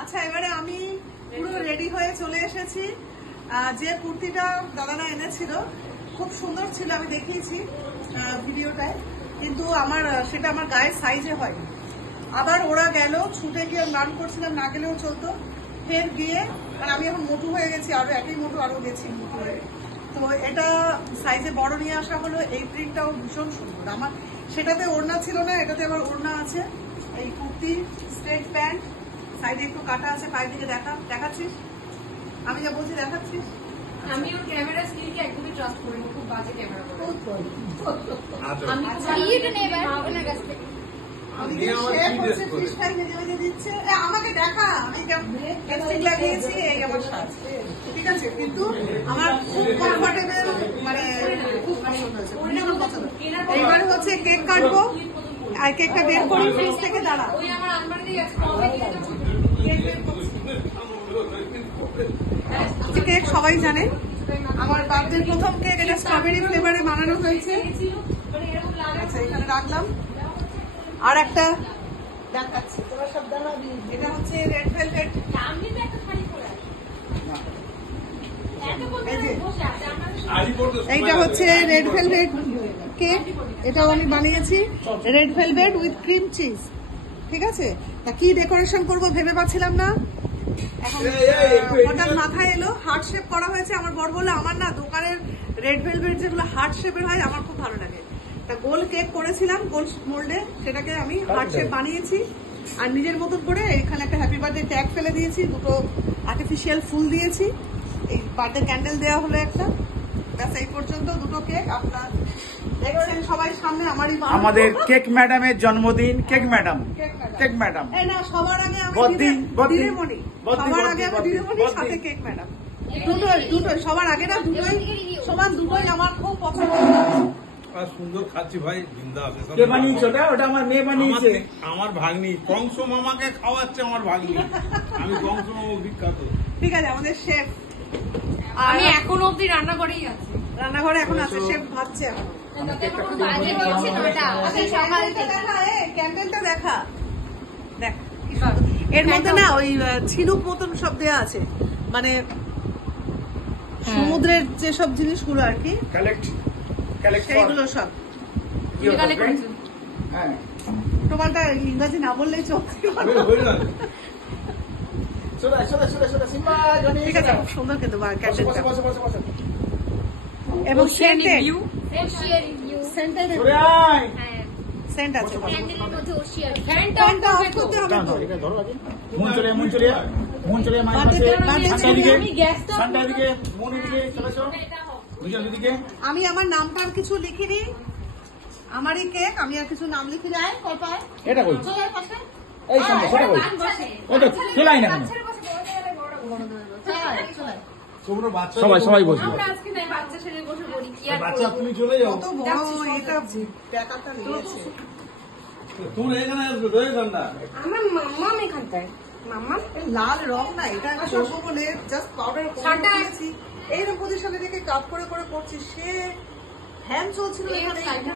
আচ্ছা, এবারে আমি পুরো রেডি হয়ে চলে এসেছি। যে কুর্তিটা দাদারা এনেছিল খুব সুন্দর ছিল, আমি দেখিয়েছি ভিডিওটায়, কিন্তু সেটা আমার গায়ের সাইজে হয়নি। আবার ওরা গেল, ছুটে গিয়ে গান করছিলাম, না গেলেও চলতো, ফের গিয়ে, আর আমি এখন মোটু হয়ে গেছি, আরো একই মোটু আরো গেছি মোটু হয়ে। তো এটা সাইজে বড় নিয়ে আসা হলো। এই প্রিন্টটাও ভীষণ সুন্দর। আমার সেটাতে ওড়না ছিল না, এটাতে আবার ওড়না আছে। এই কুর্তি, স্ট্রেট প্যান্ট, সাইডে একটু কাটা আছে, পায়ের দিকে দেখাচ্ছিস? আমি যা বলছি দেখাচ্ছিস? আমি ওর ক্যামেরা স্কিলকে একদমই ট্রাস্ট করি না, খুব বাজে ক্যামেরা করে। আমাকে দেখা, আমি লাগিয়েছি, এই আমার সাজ, ঠিক আছে, কিন্তু আমার খুব কমফোর্টেবল, মানে খুব পছন্দ হয়েছে, ভীষণ পছন্দ। এইবারে হচ্ছে কেক কাটবো, আর কেকটা বের করি ফ্রিজ থেকে। দাঁড়া, কেক সবাই জানে, আমার বার্থডে প্রথম কেক, এটা স্ট্রবেরি ফ্লেভারে বানানো হয়েছে। আচ্ছা, এখানে রাখলাম। আর একটা দেখাচ্ছি, তোরা সব জানাবি। এটা হচ্ছে রেড ভেলভেট, এইটা হচ্ছে রেড ভেলভেট কেক, এটাও আমি বানিয়েছি, red velvet with cream cheese, ঠিক আছে। তা কি ডেকোরেশন করবো ভেবে পাচ্ছিলাম না, এখন হঠাৎ মাথায় এলো, হার্ট শেপ করা হয়েছে। আমার বর বললো, আমার না দোকানের রেড ভেলভেট যেগুলো হার্ট শেপের হয় আমার খুব ভালো লাগে। তা গোল কেক করেছিলাম, গোল মোল্ডে, সেটাকে আমি হার্ট শেপ বানিয়েছি। আর নিজের মতন করে এখানে একটা হ্যাপি বার্থডে ট্যাগ ফেলে দিয়েছি, দুটো আর্টিফিশিয়াল ফুল দিয়েছি, এই বার্থডে ক্যান্ডেল দেওয়া হলো একটা। ব্যাস, এই পর্যন্ত দুটো কেক। আপনার দেখছেন সবাই সামনে, আমাদের কেক ম্যাডামের জন্মদিন। কেক ম্যাডাম, কেক ম্যাডাম, না, সবার আগে আমি দিদিমণি, সবার আগে আমি দিদিমণি, সাথে কেক ম্যাডাম, দুটোই সবার আগে না, দুটোই সমান, দুটোই আমার খুব পছন্দ। সুন্দর খাচ্ছি ভাই, বৃন্দা আছে। কে বানিয়েছে ওটা? আমার মেয়ে বানিয়েছে। আমার ভাগ্নি কংস মামাকে খাওয়াচ্ছে আমার ভাগ্নি। আমি কংস মামা বিখ্যাত। ঠিক আছে, আমাদের শেফ। আমি এখনো অব্দি রান্নাঘরেই আছি, রান্নাঘরে এখন আছে, শেফ ভাবছে এখন। ক্যান্ডেলটা দেখা, দেখ এর মধ্যে না ওই ঝিনুক মতন সব দেওয়া আছে, মানে সমুদ্রের যেসব জিনিসগুলো আর কি, সেইগুলো সব। তোমারটা ইংরাজি না বললেই চলছে। ঠিক আছে, খুব সুন্দর কিন্তু ক্যান্ডেলটা, এবং সেন্ট আছে। আমি আমার নামটা আর কিছু লিখিনি, আমারই কেক, আমি আর কিছু নাম লিখি নাই। এটা কই? এই সামনে সেটা কই? ওই তো চলাই না কেন? সবাই বসবে। বাচ্চা তুমি চলে যাও। কত বড় এটা প্যাকারটা নিয়েছে। তুমি এখানে আসবে তো, এই ঠান্ডা। আমার মাম্মা এখানটায়, মাম্মা লাল রং না, এটা করবো বলে জাস্ট পাউডার করেছি, এইরকম পজিশনে রেখে কাপ করে করছি। সে ফ্যান চলছিল এখানে।